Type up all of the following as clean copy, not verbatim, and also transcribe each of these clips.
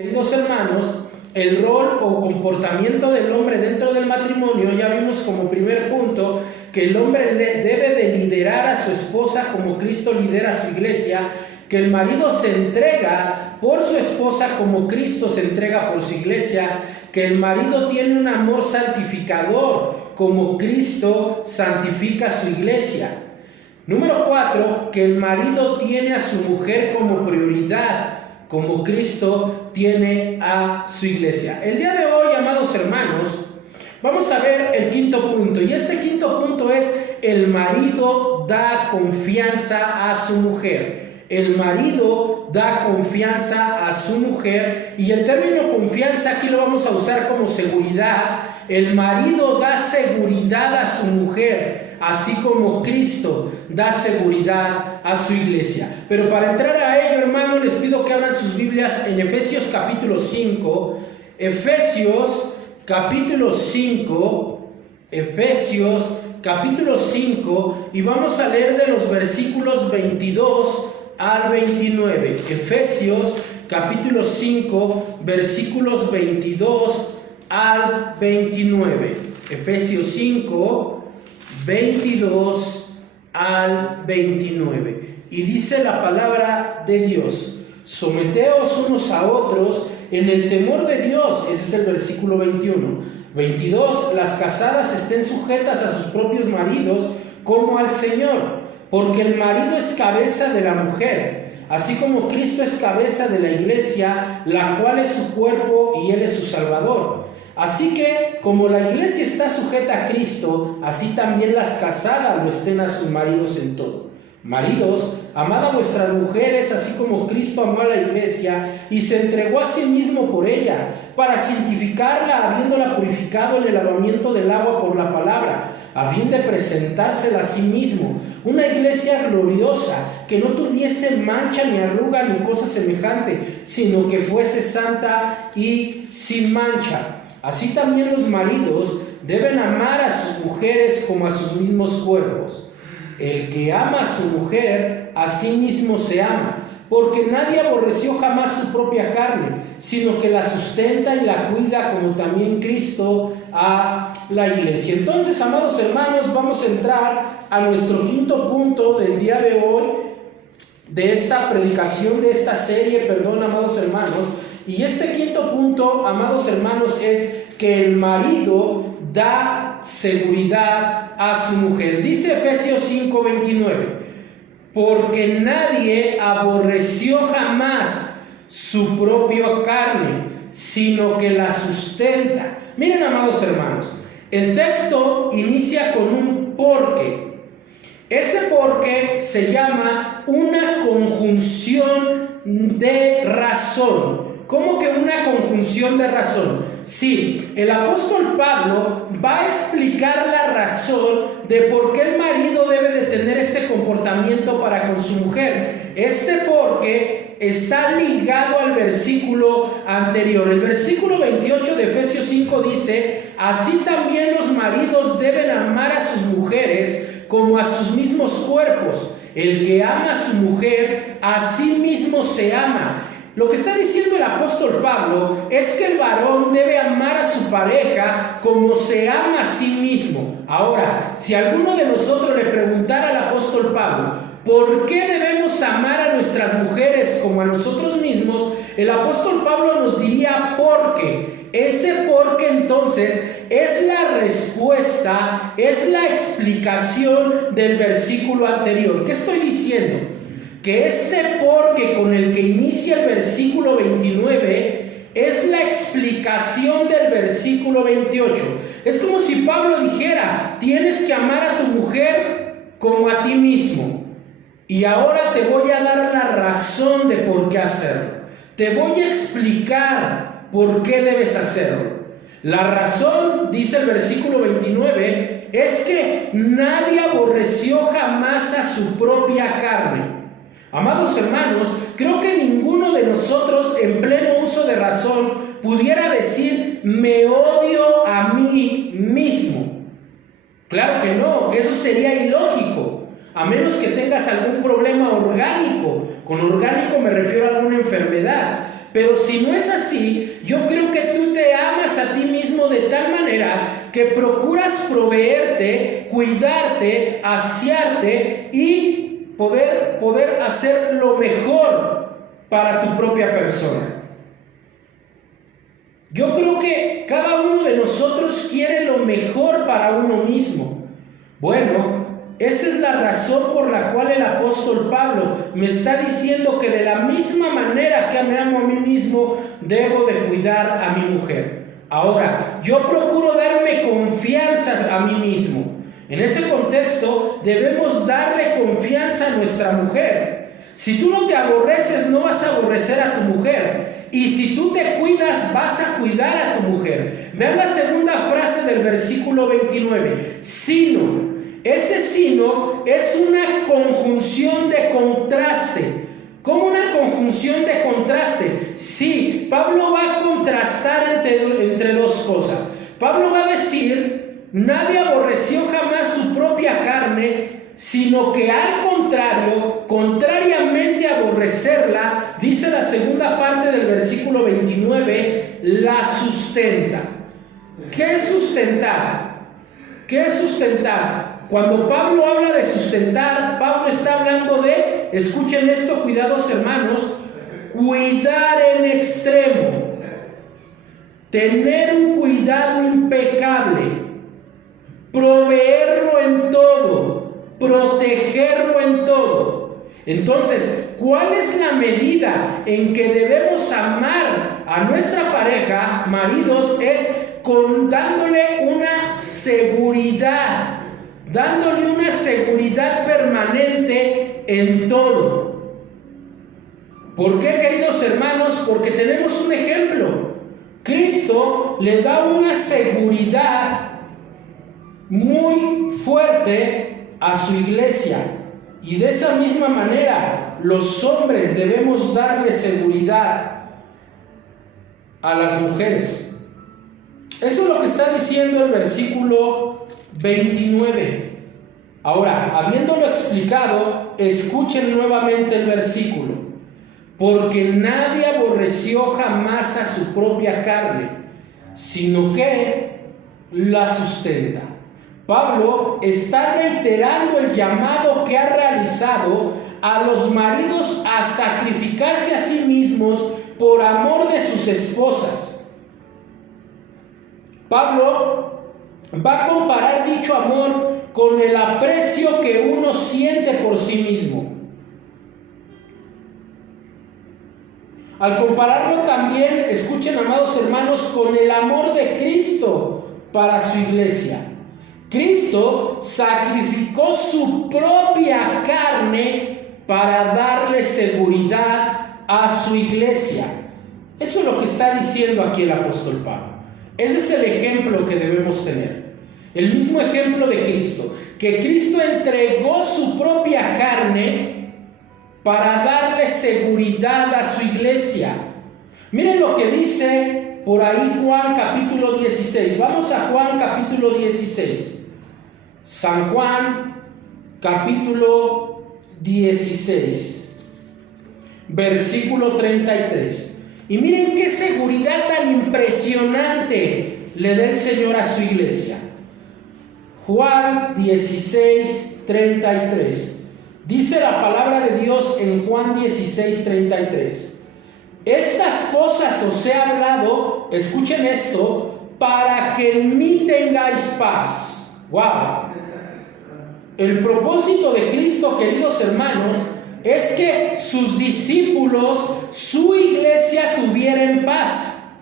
Queridos hermanos, el rol o comportamiento del hombre dentro del matrimonio, ya vimos como primer punto que el hombre debe de liderar a su esposa como Cristo lidera a su iglesia, que el marido se entrega por su esposa como Cristo se entrega por su iglesia, que el marido tiene un amor santificador como Cristo santifica a su iglesia. Número 4, que el marido tiene a su mujer como prioridad, como Cristo tiene a su iglesia. El día de hoy, amados hermanos, vamos a ver el quinto punto. Y este quinto punto es: el marido da confianza a su mujer. El marido da confianza a su mujer. Y el término confianza aquí lo vamos a usar como seguridad. El marido da seguridad a su mujer, así como Cristo da seguridad a su iglesia. Pero para entrar a ello, hermano, les pido que abran sus Biblias en Efesios capítulo 5. Efesios capítulo 5. Efesios capítulo 5. Y vamos a leer de los versículos 22 al 29. Efesios capítulo 5, versículos 22 al 29. Efesios 5, 22 al 29. Y dice la palabra de Dios: someteos unos a otros en el temor de Dios. Ese es el versículo 21. 22. Las casadas estén sujetas a sus propios maridos como al Señor, porque el marido es cabeza de la mujer, así como Cristo es cabeza de la iglesia, la cual es su cuerpo y Él es su Salvador. Así que, como la iglesia está sujeta a Cristo, así también las casadas lo estén a sus maridos en todo. Maridos, amad a vuestras mujeres, así como Cristo amó a la iglesia y se entregó a sí mismo por ella, para santificarla, habiéndola purificado en el lavamiento del agua por la palabra, a fin de presentársela a sí mismo, una iglesia gloriosa, que no tuviese mancha ni arruga ni cosa semejante, sino que fuese santa y sin mancha. Así también los maridos deben amar a sus mujeres como a sus mismos cuerpos. El que ama a su mujer, a sí mismo se ama, porque nadie aborreció jamás su propia carne, sino que la sustenta y la cuida, como también Cristo a la iglesia. Entonces, amados hermanos, vamos a entrar a nuestro quinto punto del día de hoy, de esta predicación, de esta serie, amados hermanos. Y este quinto punto, amados hermanos, es que el marido da seguridad a su mujer. Dice Efesios 5:29, porque nadie aborreció jamás su propia carne, sino que la sustenta. Miren, amados hermanos, el texto inicia con un porque. Ese porque se llama una conjunción de razón. ¿Cómo que una conjunción de razón? Sí, el apóstol Pablo va a explicar la razón de por qué el marido debe de tener este comportamiento para con su mujer. Este porque está ligado al versículo anterior. El versículo 28 de Efesios 5 dice: así también los maridos deben amar a sus mujeres como a sus mismos cuerpos. El que ama a su mujer, a sí mismo se ama. Lo que está diciendo el apóstol Pablo es que el varón debe amar a su pareja como se ama a sí mismo. Ahora, si alguno de nosotros le preguntara al apóstol Pablo ¿por qué debemos amar a nuestras mujeres como a nosotros mismos?, el apóstol Pablo nos diría porque. Ese porque entonces es la respuesta, es la explicación del versículo anterior. ¿Qué estoy diciendo? Que este porque con el que inicia el versículo 29 es la explicación del versículo 28. Es como si Pablo dijera: tienes que amar a tu mujer como a ti mismo. Y ahora te voy a dar la razón de por qué hacerlo. Te voy a explicar por qué debes hacerlo. La razón, dice el versículo 29, es que nadie aborreció jamás a su propia carne. Amados hermanos, creo que ninguno de nosotros en pleno uso de razón pudiera decir: me odio a mí mismo. Claro que no, eso sería ilógico, a menos que tengas algún problema orgánico. Con orgánico me refiero a alguna enfermedad. Pero si no es así, yo creo que tú te amas a ti mismo de tal manera que procuras proveerte, cuidarte, asearte y poder hacer lo mejor para tu propia persona. Yo creo que cada uno de nosotros quiere lo mejor para uno mismo. Bueno, esa es la razón por la cual el apóstol Pablo me está diciendo que de la misma manera que me amo a mí mismo, debo de cuidar a mi mujer. Ahora, yo procuro darme confianza a mí mismo. En ese contexto, debemos darle confianza a nuestra mujer. Si tú no te aborreces, no vas a aborrecer a tu mujer. Y si tú te cuidas, vas a cuidar a tu mujer. Vean la segunda frase del versículo 29. Sino. Ese sino es una conjunción de contraste. ¿Cómo una conjunción de contraste? Sí, Pablo va a contrastar entre dos cosas. Pablo va a decir, nadie aborreció jamás su propia carne, sino que al contrario, contrariamente a aborrecerla, dice la segunda parte del versículo 29, la sustenta. ¿Qué es sustentar? ¿Qué es sustentar? Cuando Pablo habla de sustentar, Pablo está hablando de, escuchen esto, cuidados hermanos, cuidar en extremo, tener un cuidado impecable, proveerlo en todo, protegerlo en todo. Entonces, ¿cuál es la medida en que debemos amar a nuestra pareja, maridos? Es dándole una seguridad. Dándole una seguridad permanente en todo. ¿Por qué, queridos hermanos? Porque tenemos un ejemplo. Cristo le da una seguridad muy fuerte a su iglesia. Y de esa misma manera, los hombres debemos darle seguridad a las mujeres. Eso es lo que está diciendo el versículo 29. Ahora, habiéndolo explicado, escuchen nuevamente el versículo. Porque nadie aborreció jamás a su propia carne, sino que la sustenta. Pablo está reiterando el llamado que ha realizado a los maridos a sacrificarse a sí mismos por amor de sus esposas. Pablo va a comparar dicho amor con el aprecio que uno siente por sí mismo. Al compararlo también, escuchen, amados hermanos, con el amor de Cristo para su iglesia. Cristo sacrificó su propia carne para darle seguridad a su iglesia. Eso es lo que está diciendo aquí el apóstol Pablo. Ese es el ejemplo que debemos tener. El mismo ejemplo de Cristo, que Cristo entregó su propia carne para darle seguridad a su iglesia. Miren lo que dice por ahí Juan capítulo 16. Vamos a Juan capítulo 16. San Juan capítulo 16, versículo 33. Y miren qué seguridad tan impresionante le da el Señor a su iglesia. Juan 16, 33. Dice la palabra de Dios en Juan 16, 33. Estas cosas os he hablado, escuchen esto, para que en mí tengáis paz. ¡Wow! El propósito de Cristo, queridos hermanos, es que sus discípulos, su iglesia tuviera paz.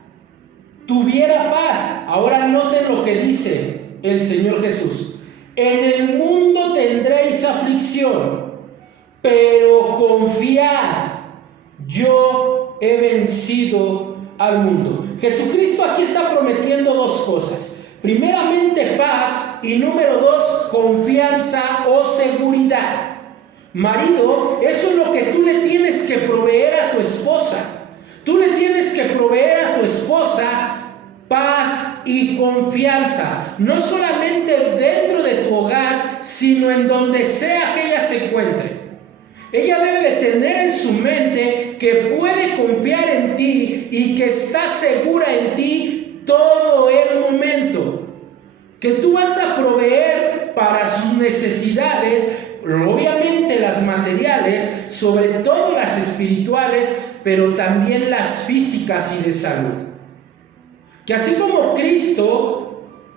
Tuviera paz. Ahora noten lo que dice el Señor Jesús. En el mundo tendréis aflicción, pero confiad, yo he vencido al mundo. Jesucristo aquí está prometiendo dos cosas. Primeramente paz y número dos, confianza o seguridad. Marido, eso es lo que tú le tienes que proveer a tu esposa. Tú le tienes que proveer a tu esposa paz y confianza, no solamente dentro de tu hogar, sino en donde sea que ella se encuentre. Ella debe de tener en su mente que puede confiar en ti y que está segura en ti todo el momento. Que tú vas a proveer para sus necesidades, obviamente las materiales, sobre todo las espirituales, pero también las físicas y de salud. Que así como Cristo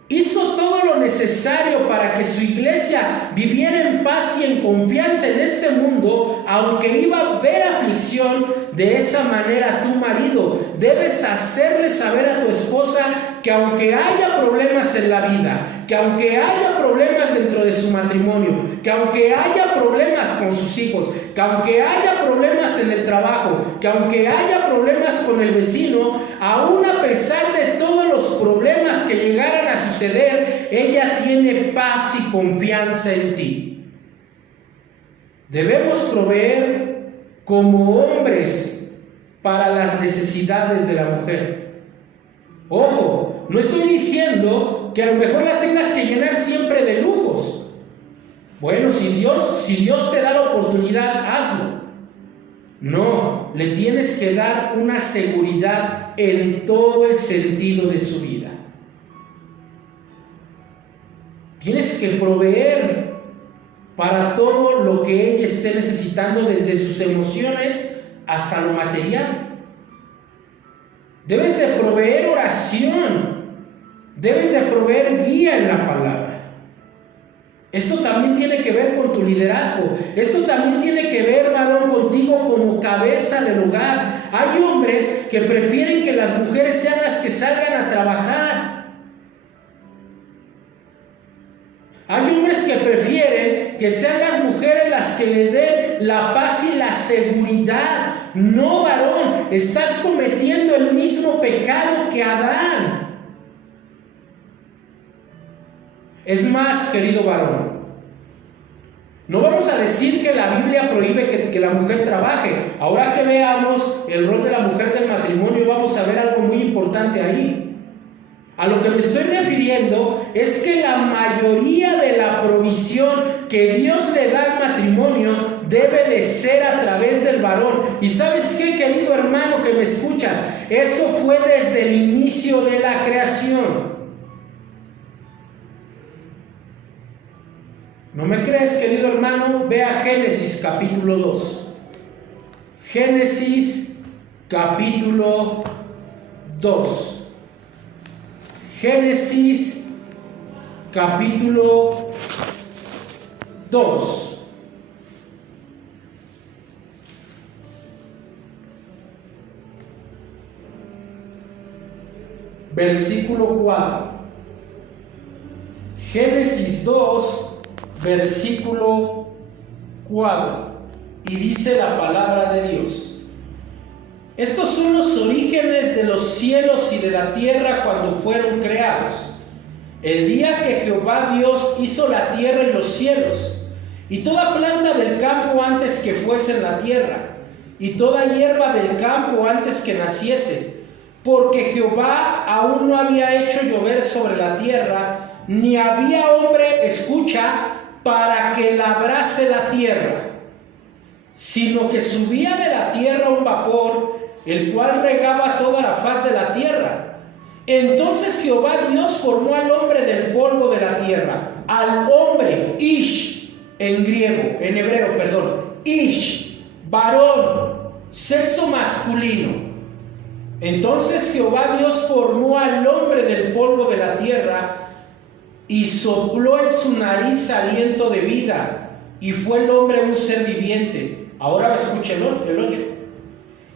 hizo todo lo necesario para que su iglesia viviera en paz y en confianza en este mundo, aunque iba a haber aflicción, de esa manera tu marido debes hacerle saber a tu esposa que aunque haya problemas en la vida, que aunque haya problemas dentro de su matrimonio, que aunque haya problemas con sus hijos, que aunque haya problemas en el trabajo, que aunque haya problemas con el vecino, aún a pesar de todos los problemas que llegaran a suceder, ella tiene paz y confianza en ti. Debemos proveer como hombres para las necesidades de la mujer. Ojo, no estoy diciendo que a lo mejor la tengas que llenar siempre de lujos. Bueno, si Dios te da la oportunidad, hazlo. No, le tienes que dar una seguridad en todo el sentido de su vida. Tienes que proveer para todo lo que ella esté necesitando, desde sus emociones hasta lo material. Debes de proveer oración, debes de proveer guía en la palabra. Esto también tiene que ver con tu liderazgo. Esto también tiene que ver, varón, contigo como cabeza del hogar. Hay hombres que prefieren que las mujeres sean las que salgan a trabajar. Hay hombres que prefieren que sean las mujeres las que le den la paz y la seguridad. No, varón, estás cometiendo el mismo pecado que Adán. Es más, querido varón, no vamos a decir que la Biblia prohíbe que la mujer trabaje. Ahora que veamos el rol de la mujer del matrimonio, vamos a ver algo muy importante ahí. A lo que me estoy refiriendo es que la mayoría de la provisión que Dios le da al matrimonio debe de ser a través del varón. ¿Y sabes qué, querido hermano que me escuchas? Eso fue desde el inicio de la creación. ¿No me crees, querido hermano? Ve a Génesis capítulo 2. Génesis capítulo 2. Génesis capítulo 2. Versículo 4. Génesis 2, versículo 4. Y dice la palabra de Dios: estos son los orígenes de los cielos y de la tierra cuando fueron creados. El día que Jehová Dios hizo la tierra y los cielos, y toda planta del campo antes que fuese en la tierra, y toda hierba del campo antes que naciese, porque Jehová aún no había hecho llover sobre la tierra, ni había hombre, escucha, para que labrase la tierra, sino que subía de la tierra un vapor, el cual regaba toda la faz de la tierra. Entonces Jehová Dios formó al hombre del polvo de la tierra, al hombre, ish, en hebreo, ish, varón, sexo masculino. Entonces Jehová Dios formó al hombre del polvo de la tierra y sopló en su nariz aliento de vida, y fue el hombre un ser viviente. Ahora escucha el 8.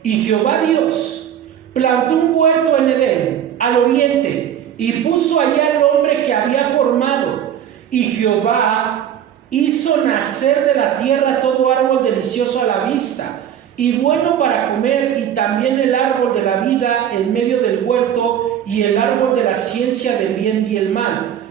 Y Jehová Dios plantó un huerto en Edén, al oriente, y puso allí al hombre que había formado. Y Jehová hizo nacer de la tierra todo árbol delicioso a la vista y bueno para comer, y también el árbol de la vida en medio del huerto, y el árbol de la ciencia del bien y el mal.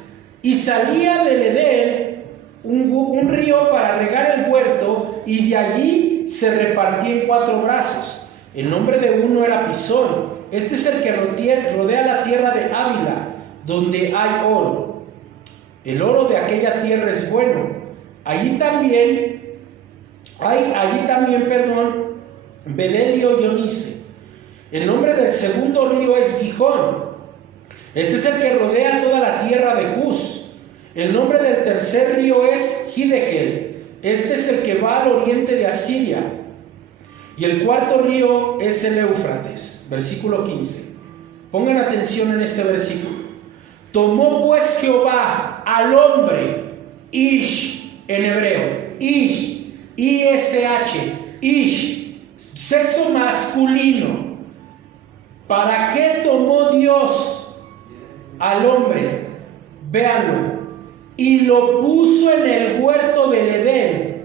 Y salía del Edén un río para regar el huerto, y de allí se repartía en 4 brazos. El nombre de uno era Pisón. Este es el que rodea la tierra de Ávila, donde hay oro. El oro de aquella tierra es bueno. Allí también Hay allí también, Bedelio y Onice. El nombre del segundo río es Gijón. Este es el que rodea toda la tierra de Cus. El nombre del tercer río es Hiddekel. Este es el que va al oriente de Asiria. Y el cuarto río es el Éufrates. Versículo 15. Pongan atención en este versículo. Tomó pues Jehová al hombre, Ish en hebreo, Ish, I-S-H, Ish, sexo masculino. ¿Para qué tomó Dios al hombre? Véanlo. Y lo puso en el huerto del Edén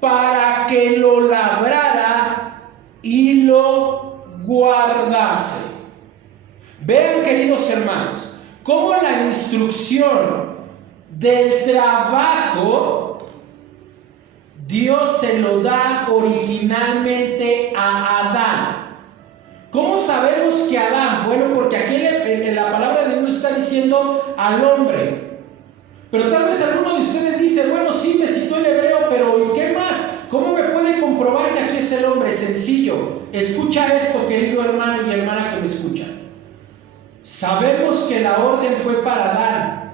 para que lo labrara y lo guardase. Vean, queridos hermanos, cómo la instrucción del trabajo Dios se lo da originalmente a Adán. ¿Cómo sabemos que Adán? Bueno, porque aquí en la palabra de Dios está diciendo al hombre. Pero tal vez alguno de ustedes dice, bueno, sí me citó el hebreo, pero ¿y qué más? ¿Cómo me puede comprobar que aquí es el hombre? Sencillo. Escucha esto, querido hermano y hermana que me escucha. Sabemos que la orden fue para Adán,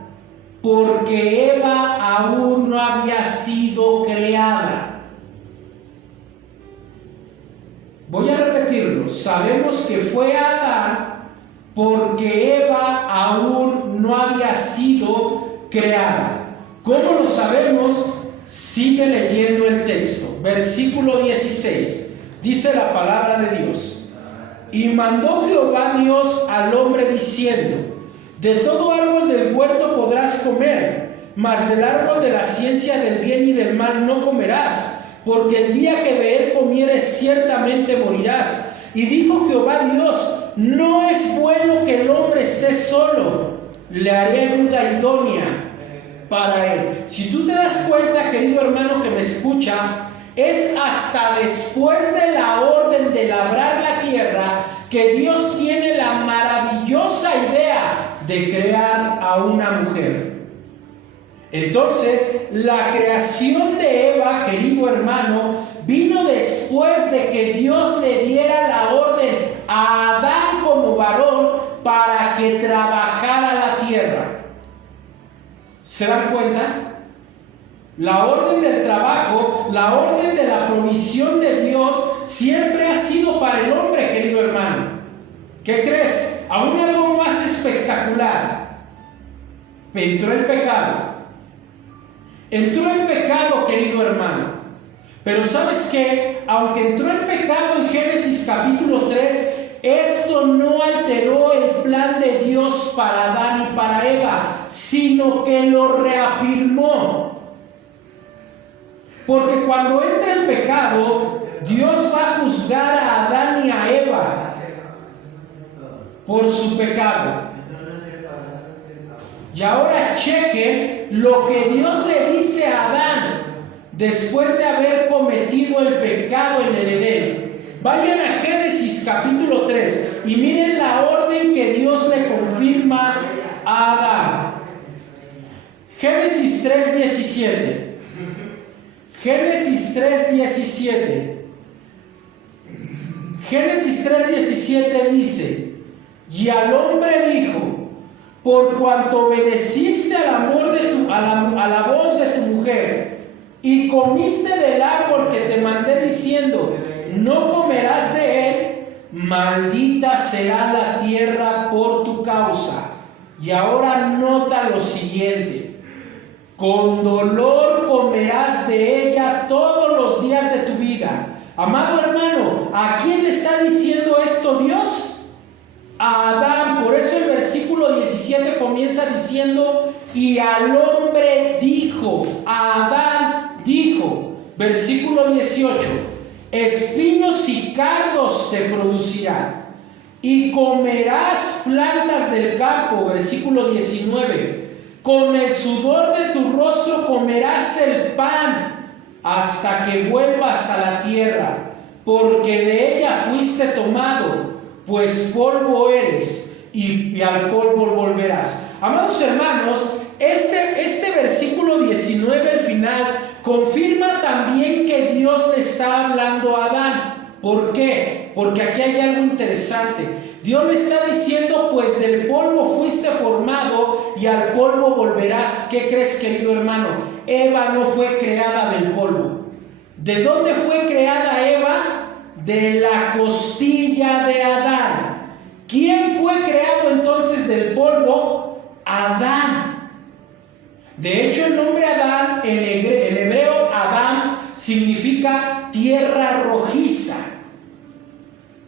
porque Eva aún no había sido creada. Voy a repetirlo. Sabemos que fue Adán porque Eva aún no había sido creada. ¿Cómo lo sabemos? Sigue leyendo el texto. Versículo 16. Dice la palabra de Dios. Y mandó Jehová Dios al hombre diciendo: de todo árbol del huerto podrás comer, mas del árbol de la ciencia del bien y del mal no comerás, porque el día que de él comieres ciertamente morirás. Y dijo Jehová Dios: no es bueno que el hombre esté solo, le haré ayuda idónea para él. Si tú te das cuenta, querido hermano que me escucha, es hasta después de la orden de labrar la tierra que Dios tiene la maravillosa idea de crear a una mujer. Entonces, la creación de Eva, querido hermano, vino después de que Dios le diera la orden a Adán como varón para que trabajara la tierra. ¿Se dan cuenta? La orden del trabajo, la orden de la provisión de Dios siempre ha sido para el hombre, querido hermano. ¿Qué crees? Aún algo más espectacular. Entró el pecado. Entró el pecado, querido hermano. Pero ¿sabes qué? Aunque entró el pecado en Génesis capítulo 3, esto no alteró el plan de Dios para Adán y para Eva, sino que lo reafirmó. Porque cuando entra el pecado, Dios va a juzgar a Adán y a Eva por su pecado. Y ahora chequen lo que Dios le dice a Adán después de haber cometido el pecado en el Edén. Vayan a Génesis capítulo 3 y miren la orden que Dios le confirma a Adán. Génesis 3:17. Génesis 3:17. Génesis 3:17 dice: y al hombre dijo: por cuanto obedeciste al amor de a la voz de tu mujer y comiste del árbol que te mandé diciendo: no comerás de él, maldita será la tierra por tu causa. Y ahora nota lo siguiente: con dolor comerás de ella todos los días de tu vida. Amado hermano, ¿a quién le está diciendo esto Dios? A Adán. Por eso el versículo 17 comienza diciendo: y al hombre dijo, a Adán dijo. Versículo 18: espinos y cardos te producirán, y comerás plantas del campo. Versículo 19: con el sudor de tu rostro comerás el pan hasta que vuelvas a la tierra, porque de ella fuiste tomado, pues polvo eres y al polvo volverás. Amados hermanos, este versículo 19 al final confirma también que Dios le está hablando a Adán. ¿Por qué? Porque aquí hay algo interesante. Dios le está diciendo, pues del polvo fuiste formado y al polvo volverás. ¿Qué crees, querido hermano? Eva no fue creada del polvo. ¿De dónde fue creada Eva? De la costilla de Adán. ¿Quién fue creado entonces del polvo? Adán. De hecho, el nombre Adán, en hebreo Adán, significa tierra rojiza.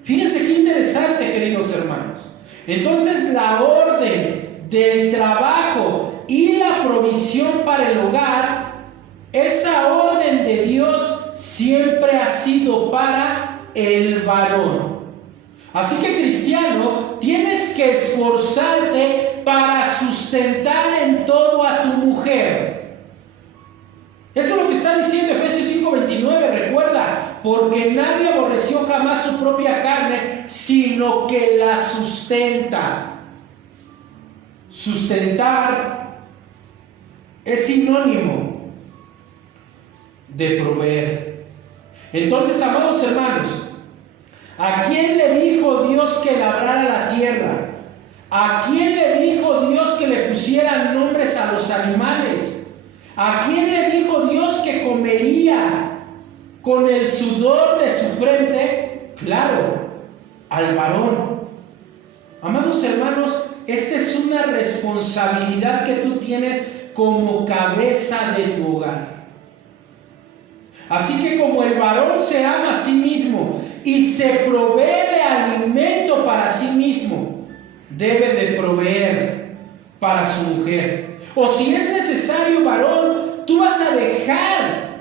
Fíjense qué interesante, queridos hermanos. Entonces, la orden del trabajo y la provisión para el hogar, esa orden de Dios siempre ha sido para el varón. Así que, cristiano, tienes que esforzarte para sustentar en todo a tu mujer. Eso es lo que está diciendo Efesios 5:29, recuerda, porque nadie aborreció jamás su propia carne, sino que la sustenta. Sustentar es sinónimo de proveer. Entonces, amados hermanos, ¿a quién le dijo Dios que labrara la tierra? ¿A quién le dijo Dios que le pusieran nombres a los animales? ¿A quién le dijo Dios que comería con el sudor de su frente? Claro, al varón. Amados hermanos, esta es una responsabilidad que tú tienes como cabeza de tu hogar. Así que como el varón se ama a sí mismo y se provee de alimento para sí mismo, debe de proveer para su mujer. O si es necesario, varón, tú vas a dejar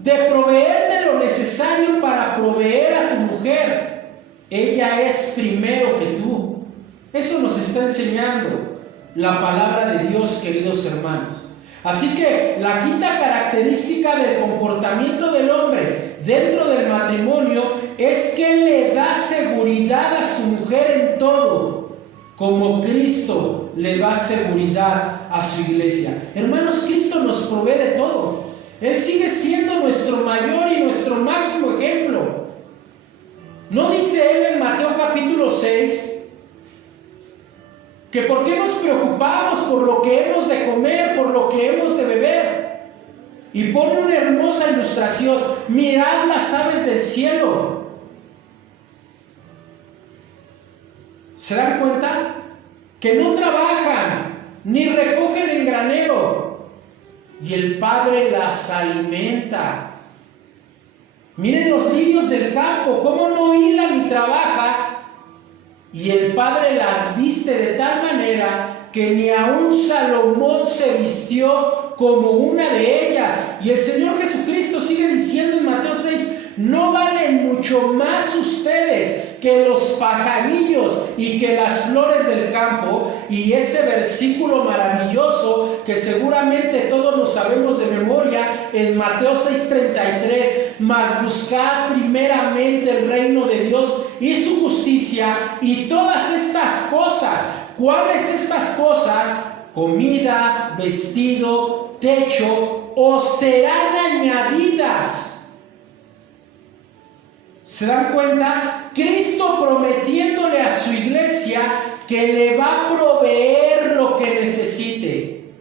de proveerte lo necesario para proveer a tu mujer. Ella es primero que tú. Eso nos está enseñando la palabra de Dios, queridos hermanos. Así que la quinta característica del comportamiento del hombre dentro del matrimonio es que le da seguridad a su mujer en todo, como Cristo le da seguridad a su iglesia. Hermanos, Cristo nos provee de todo. Él sigue siendo nuestro mayor y nuestro máximo ejemplo. ¿No dice Él en Mateo capítulo 6? Que por qué nos preocupamos por lo que hemos de comer, por lo que hemos de beber. Y pone una hermosa ilustración: mirad las aves del cielo. ¿Se dan cuenta? Que no trabajan, ni recogen en granero, y el Padre las alimenta. Miren los lirios del campo, cómo no hilan ni trabajan, y el Padre las viste de tal manera que ni aun Salomón se vistió como una de ellas. Y el Señor Jesucristo sigue diciendo en Mateo 6: ¿no valen mucho más ustedes que los pajarillos y que las flores del campo? Y ese versículo maravilloso que seguramente todos lo sabemos de memoria, en Mateo 6:33: mas buscad primeramente el reino de Dios y su justicia, y todas estas cosas. ¿Cuáles estas cosas? Comida, vestido, techo, os serán añadidas. ¿Se dan cuenta? Cristo prometiéndole a su iglesia que le va a proveer lo que necesite.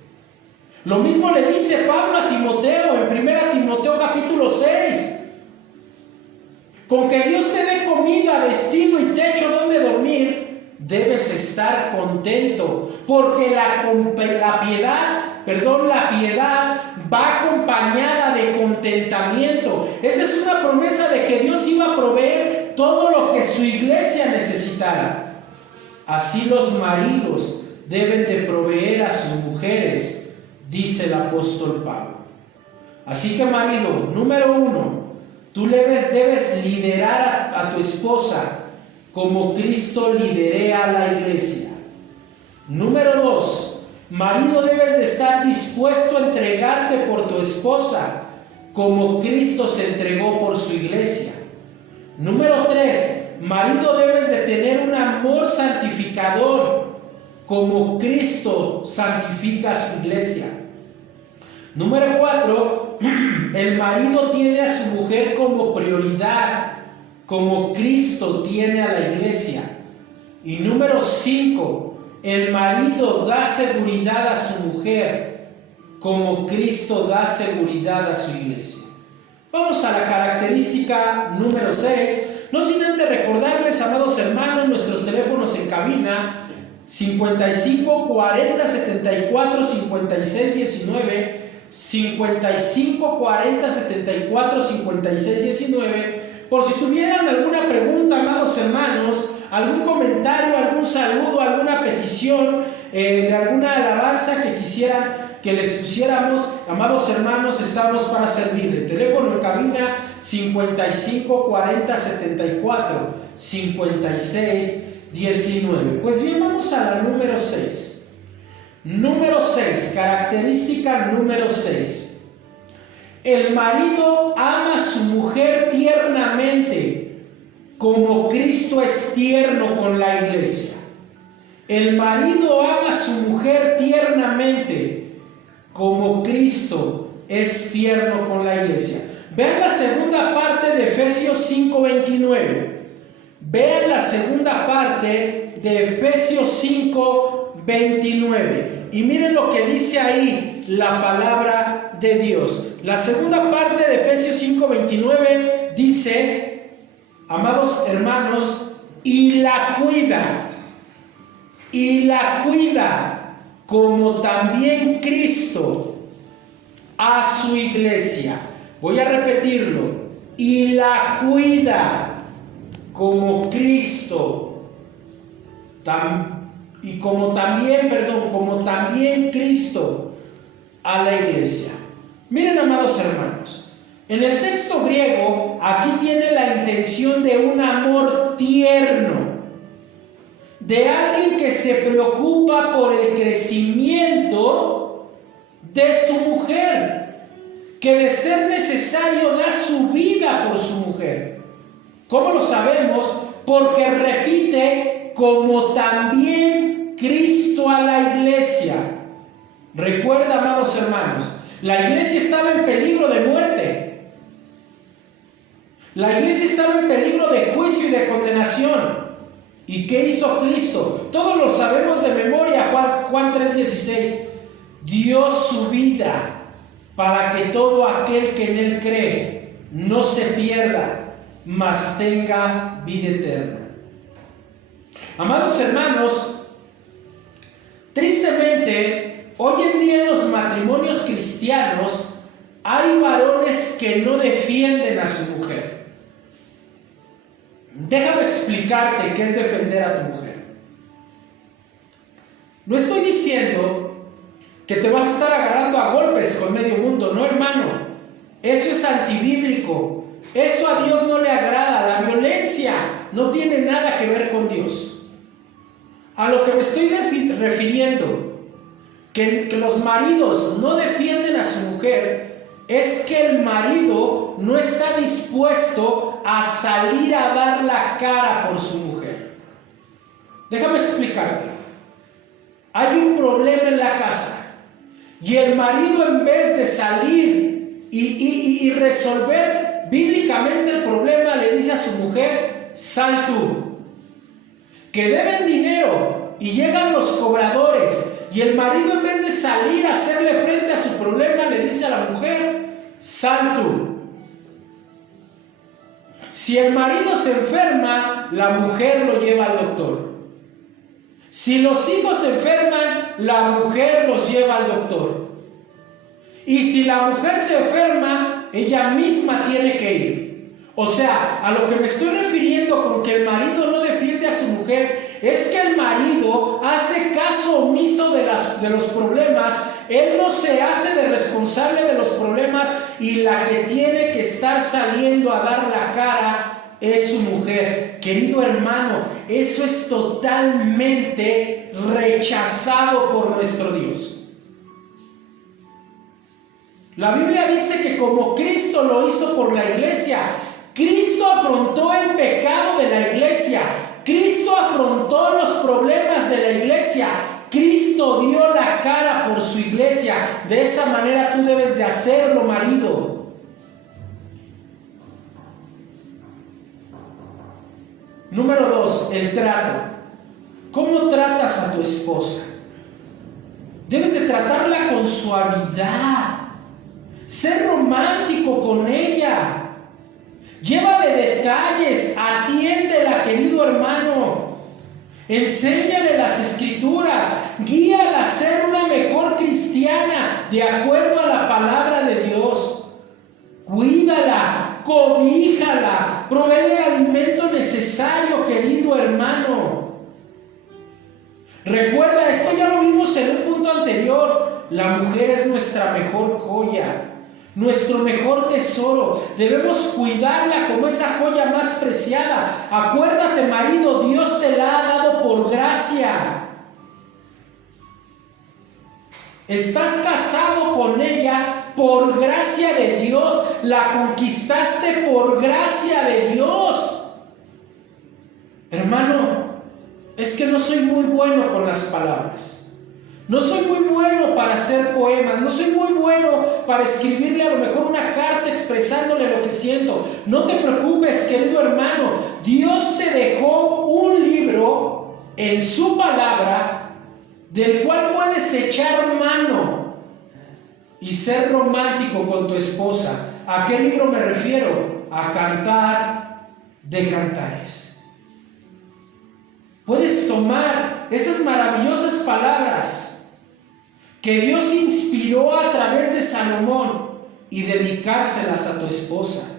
Lo mismo le dice Pablo a Timoteo en 1 Timoteo capítulo 6. Con que Dios te dé comida, vestido y techo donde dormir, debes estar contento, porque la piedad va acompañada de contentamiento. Esa es una promesa de que Dios iba a proveer todo lo que su iglesia necesitara. Así los maridos deben de proveer a sus mujeres, dice el apóstol Pablo. Así que, marido, número 1, tú debes liderar a tu esposa como Cristo liderea a la iglesia. Número 2, marido, debes de estar dispuesto a entregarte por tu esposa como Cristo se entregó por su iglesia. Número 3, marido, debes de tener un amor santificador como Cristo santifica a su iglesia. Número 4, el marido tiene a su mujer como prioridad, como Cristo tiene a la iglesia. Y número 5, el marido da seguridad a su mujer, como Cristo da seguridad a su iglesia. Vamos a la característica número 6. No sin antes recordarles, amados hermanos, nuestros teléfonos en cabina: 55 40 74 56 19, 55 40 74 56 19. Por si tuvieran alguna pregunta, amados hermanos, algún comentario, algún saludo, alguna petición de alguna alabanza que quisieran que les pusiéramos, amados hermanos, estamos para servirle. Teléfono en cabina 55 40 74 56 19. Pues bien, vamos a la número 6. Número 6, característica número 6. El marido ama a su mujer tiernamente, como Cristo es tierno con la iglesia. El marido ama a su mujer tiernamente, como Cristo es tierno con la iglesia. Vean la segunda parte de Efesios 5:29. Vean la segunda parte de Efesios 5:29. Y miren lo que dice ahí la palabra de Dios. La segunda parte de Efesios 5:29 dice, amados hermanos, y la cuida como también Cristo a su iglesia. Voy a repetirlo. Y la cuida como Cristo como también Cristo a la iglesia. Miren, amados hermanos, en el texto griego aquí tiene la intención de un amor tierno, de alguien que se preocupa por el crecimiento de su mujer, que de ser necesario da su vida por su mujer. ¿Cómo lo sabemos? Porque repite, como también Cristo a la iglesia. Recuerda, amados hermanos, la iglesia estaba en peligro de muerte. La iglesia estaba en peligro de juicio y de condenación. ¿Y qué hizo Cristo? Todos lo sabemos de memoria. Juan 3:16. Dio su vida para que todo aquel que en él cree no se pierda, mas tenga vida eterna. Amados hermanos, tristemente, hoy en día en los matrimonios cristianos hay varones que no defienden a su mujer. Déjame explicarte qué es defender a tu mujer. No estoy diciendo que te vas a estar agarrando a golpes con medio mundo, no, hermano. Eso es antibíblico. Eso a Dios no le agrada. La violencia no tiene nada que ver con Dios. A lo que me estoy refiriendo, que los maridos no defienden a su mujer, es que el marido no está dispuesto a salir a dar la cara por su mujer. Déjame explicarte. Hay un problema en la casa y el marido, en vez de salir y resolver bíblicamente el problema, le dice a su mujer: sal tú. Que deben dinero y llegan los cobradores, y el marido, en vez de salir a hacerle frente a su problema, le dice a la mujer: sal tú. Si el marido se enferma, la mujer lo lleva al doctor. Si los hijos se enferman, la mujer los lleva al doctor. Y si la mujer se enferma, ella misma tiene que ir. O sea, a lo que me estoy refiriendo con que el marido no defiende a su mujer, es que el marido hace caso omiso de los problemas. Él no se hace de responsable de los problemas, y la que tiene que estar saliendo a dar la cara es su mujer. Querido hermano, eso es totalmente rechazado por nuestro Dios. La Biblia dice que como Cristo lo hizo por la iglesia, Cristo afrontó el pecado de la iglesia, Cristo afrontó los problemas de la iglesia. Cristo dio la cara por su iglesia. De esa manera tú debes de hacerlo, marido. Número 2, el trato. ¿Cómo tratas a tu esposa? Debes de tratarla con suavidad. Ser romántico con ella. Llévale detalles, atiéndela, querido hermano. Enséñale las escrituras, guíala a ser una mejor cristiana de acuerdo a la palabra de Dios. Cuídala, cobíjala, provee el alimento necesario, querido hermano. Recuerda, esto ya lo vimos en un punto anterior. La mujer es nuestra mejor joya, nuestro mejor tesoro. Debemos cuidarla como esa joya más preciada. Acuérdate, marido, Dios te la ha dado por gracia. Estás casado con ella por gracia de Dios. La conquistaste por gracia de Dios. Hermano, es que no soy muy bueno con las palabras. No soy muy bueno para hacer poemas, no soy muy bueno para escribirle a lo mejor una carta expresándole lo que siento. No te preocupes, querido hermano, Dios te dejó un libro en su palabra del cual puedes echar mano y ser romántico con tu esposa. ¿A qué libro me refiero? A Cantar de Cantares. Puedes tomar esas maravillosas palabras que Dios inspiró a través de Salomón y dedicárselas a tu esposa.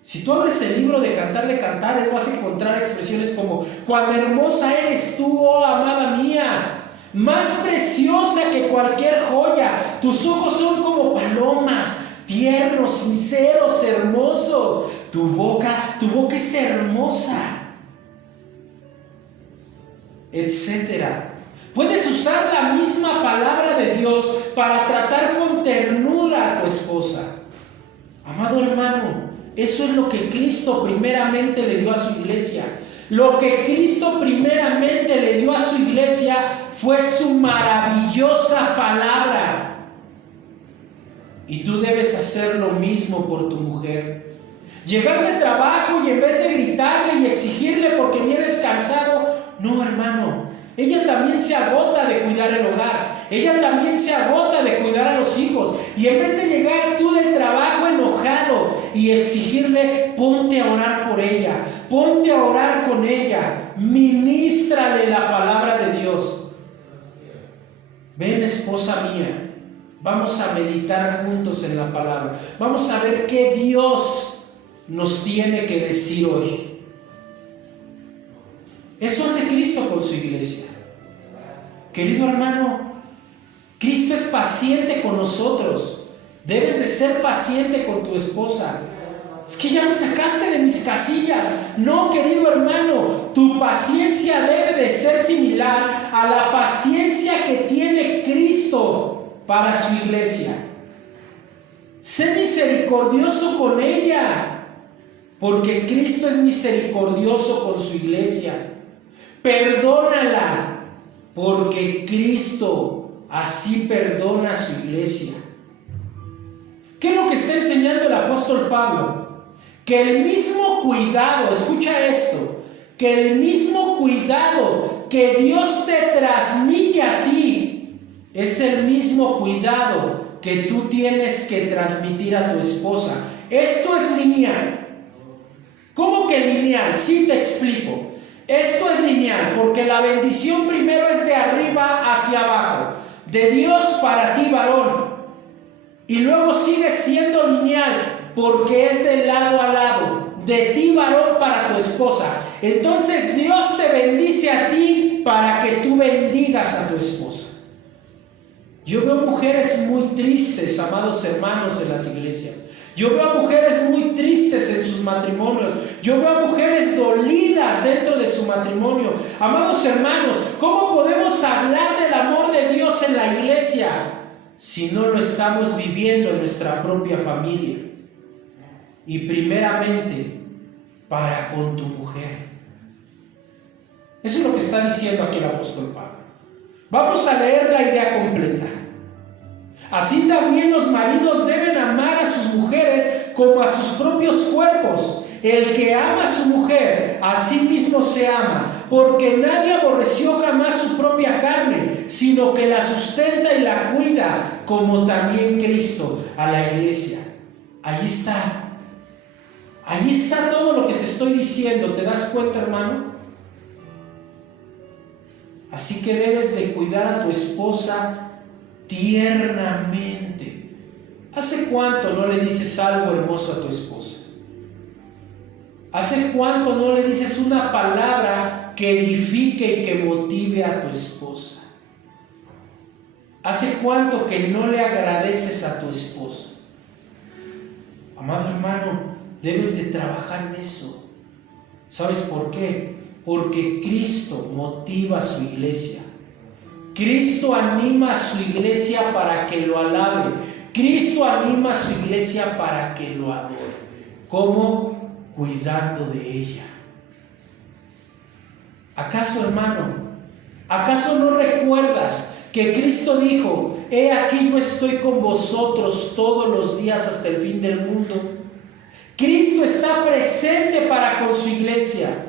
Si tú abres el libro de Cantar de Cantares, vas a encontrar expresiones como: cuán hermosa eres tú, oh amada mía, más preciosa que cualquier joya, tus ojos son como palomas, tiernos, sinceros, hermosos, tu boca es hermosa, etcétera. Puedes usar la misma palabra de Dios para tratar con ternura a tu esposa. Amado hermano, eso es lo que Cristo primeramente le dio a su iglesia. Lo que Cristo primeramente le dio a su iglesia fue su maravillosa palabra. Y tú debes hacer lo mismo por tu mujer. Llegar de trabajo y en vez de gritarle y exigirle porque vienes cansado, no, hermano. Ella también se agota de cuidar el hogar. Ella también se agota de cuidar a los hijos. Y en vez de llegar tú del trabajo enojado y exigirle, ponte a orar por ella. Ponte a orar con ella. Ministrale la palabra de Dios. Ven, esposa mía, vamos a meditar juntos en la palabra. Vamos a ver qué Dios nos tiene que decir hoy. Eso hace Cristo con su iglesia. Querido hermano, Cristo es paciente con nosotros. Debes de ser paciente con tu esposa. Es que ya me sacaste de mis casillas. No, querido hermano, tu paciencia debe de ser similar a la paciencia que tiene Cristo para su iglesia. Sé misericordioso con ella, porque Cristo es misericordioso con su iglesia. Perdónala, porque Cristo así perdona a su iglesia. ¿Qué es lo que está enseñando el apóstol Pablo? Que el mismo cuidado, escucha esto, que el mismo cuidado que Dios te transmite a ti es el mismo cuidado que tú tienes que transmitir a tu esposa. Esto es lineal. ¿Cómo que lineal? Sí, te explico. Esto es lineal porque la bendición primero es de arriba hacia abajo, de Dios para ti, varón, y luego sigue siendo lineal porque es de lado a lado, de ti, varón, para tu esposa. Entonces Dios te bendice a ti para que tú bendigas a tu esposa. Yo veo mujeres muy tristes, amados hermanos, en las iglesias. Yo veo a mujeres muy tristes en sus matrimonios. Yo veo a mujeres dolidas dentro de su matrimonio. Amados hermanos, ¿cómo podemos hablar del amor de Dios en la iglesia si no lo estamos viviendo en nuestra propia familia? Y primeramente, para con tu mujer. Eso es lo que está diciendo aquí el apóstol Pablo. Vamos a leer la idea completa. Así también los maridos deben amar a sus mujeres como a sus propios cuerpos. El que ama a su mujer, a sí mismo se ama, porque nadie aborreció jamás su propia carne, sino que la sustenta y la cuida, como también Cristo a la iglesia. Ahí está todo lo que te estoy diciendo. ¿Te das cuenta, hermano? Así que debes de cuidar a tu esposa tiernamente. ¿Hace cuánto no le dices algo hermoso a tu esposa? ¿Hace cuánto no le dices una palabra que edifique y que motive a tu esposa? ¿Hace cuánto que no le agradeces a tu esposa? Amado hermano, debes de trabajar en eso. ¿Sabes por qué? Porque Cristo motiva a su iglesia. Cristo anima a su iglesia para que lo alabe. Cristo anima a su iglesia para que lo adore. ¿Cómo? Cuidando de ella. ¿Acaso, hermano? ¿Acaso no recuerdas que Cristo dijo: he aquí yo estoy con vosotros todos los días hasta el fin del mundo? Cristo está presente para con su iglesia,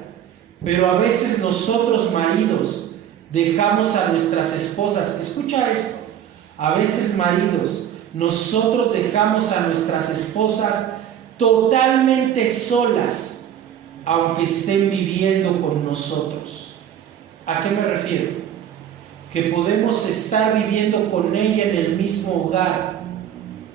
pero a veces nosotros maridos dejamos a nuestras esposas, escucha esto, a veces maridos, nosotros dejamos a nuestras esposas totalmente solas, aunque estén viviendo con nosotros. ¿A qué me refiero? Que podemos estar viviendo con ella en el mismo hogar,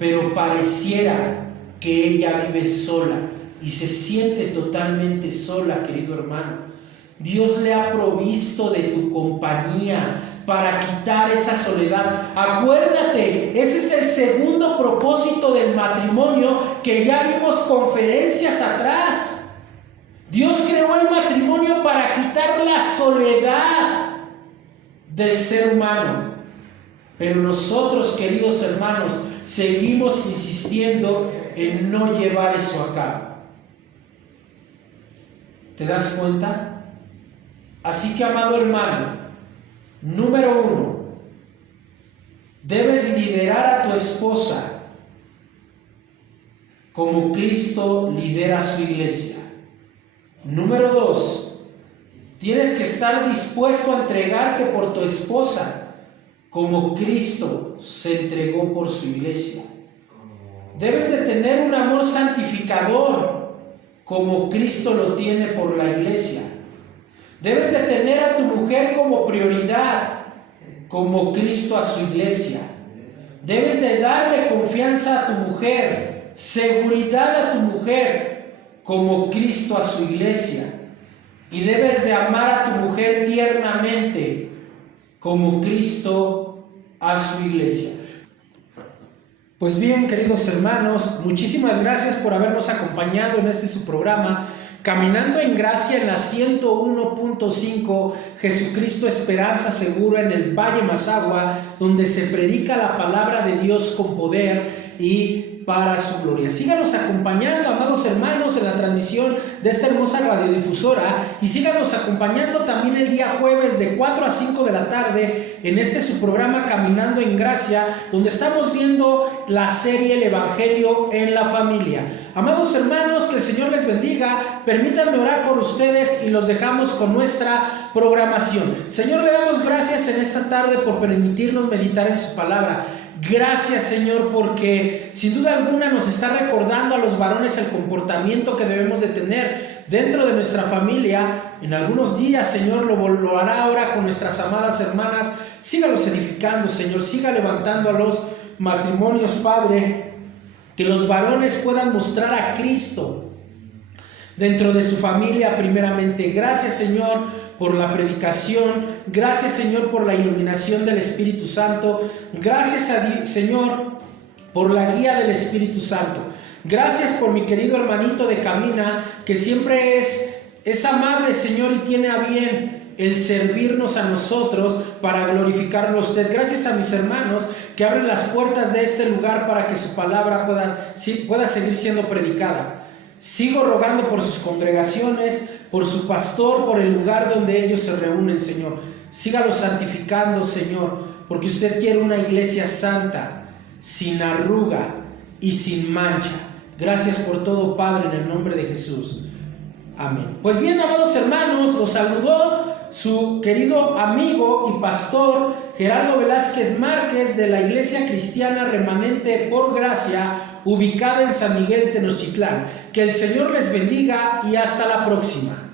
pero pareciera que ella vive sola y se siente totalmente sola, querido hermano. Dios le ha provisto de tu compañía para quitar esa soledad. Acuérdate, ese es el segundo propósito del matrimonio que ya vimos conferencias atrás. Dios creó el matrimonio para quitar la soledad del ser humano. Pero nosotros, queridos hermanos, seguimos insistiendo en no llevar eso a cabo. ¿Te das cuenta? Así que, amado hermano, número 1, debes liderar a tu esposa como Cristo lidera a su iglesia. Número 2, tienes que estar dispuesto a entregarte por tu esposa como Cristo se entregó por su iglesia. Debes de tener un amor santificador como Cristo lo tiene por la iglesia. Debes de tener a tu mujer como prioridad, como Cristo a su iglesia. Debes de darle confianza a tu mujer, seguridad a tu mujer, como Cristo a su iglesia. Y debes de amar a tu mujer tiernamente, como Cristo a su iglesia. Pues bien, queridos hermanos, muchísimas gracias por habernos acompañado en este su programa, Caminando en Gracia, en la 101.5, Jesucristo Esperanza Segura, en el Valle Mazahua, donde se predica la palabra de Dios con poder y para su gloria. Síganos acompañando, amados hermanos, en la transmisión de esta hermosa radiodifusora, y síganos acompañando también el día jueves de 4 a 5 de la tarde en este su programa Caminando en Gracia, donde estamos viendo la serie El Evangelio en la Familia. Amados hermanos, que el Señor les bendiga. Permítanme orar por ustedes y los dejamos con nuestra programación. Señor, le damos gracias en esta tarde por permitirnos meditar en su palabra. Gracias, Señor, porque sin duda alguna nos está recordando a los varones el comportamiento que debemos de tener dentro de nuestra familia. En algunos días, Señor, lo hará ahora con nuestras amadas hermanas. Sígalos edificando, Señor, siga levantando a los matrimonios, Padre, que los varones puedan mostrar a Cristo dentro de su familia primeramente. Gracias, Señor, por la predicación. Gracias, Señor, por la iluminación del Espíritu Santo. Gracias a Dios, Señor, por la guía del Espíritu Santo. Gracias por mi querido hermanito de cabina, que siempre es amable, Señor, y tiene a bien el servirnos a nosotros para glorificarlo a usted. Gracias a mis hermanos que abren las puertas de este lugar para que su palabra pueda seguir siendo predicada. Sigo rogando por sus congregaciones, por su pastor, por el lugar donde ellos se reúnen, Señor. Sígalo santificando, Señor, porque usted quiere una iglesia santa, sin arruga y sin mancha. Gracias por todo, Padre, en el nombre de Jesús. Amén. Pues bien, amados hermanos, los saludó su querido amigo y pastor Gerardo Velázquez Márquez, de la Iglesia Cristiana Remanente por Gracia, ubicada en San Miguel Tenochtitlán. Que el Señor les bendiga y hasta la próxima.